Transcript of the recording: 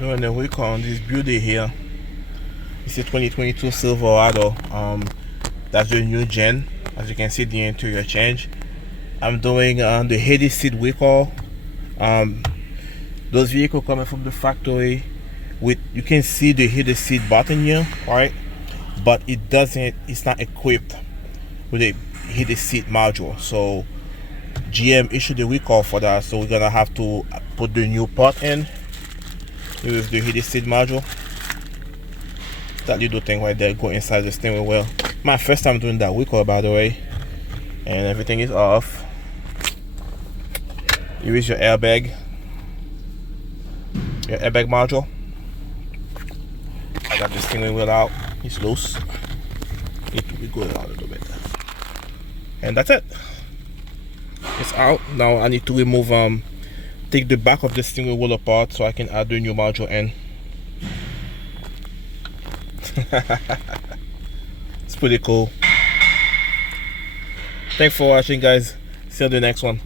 Doing the recall on this beauty here. It's a 2022 Silverado. That's the new gen. As you can see, the interior change. I'm doing the heated seat recall. Those vehicles coming from the factory with, you can see the heated seat button here, right? But it's not equipped with a heated seat module. So GM issued the recall for that. So we're gonna have to put the new part in with the heated seat module. That little thing right there go inside the steering wheel. My first time doing that recall, by the way, and everything is off. Here is your airbag module. I got the steering wheel out. It's loose. Need to wiggle it out a little bit, and that's it. It's out. Now I need to remove take the back of the steering wheel apart so I can add the new module in. It's pretty cool. Thanks for watching, guys. See you in the next one.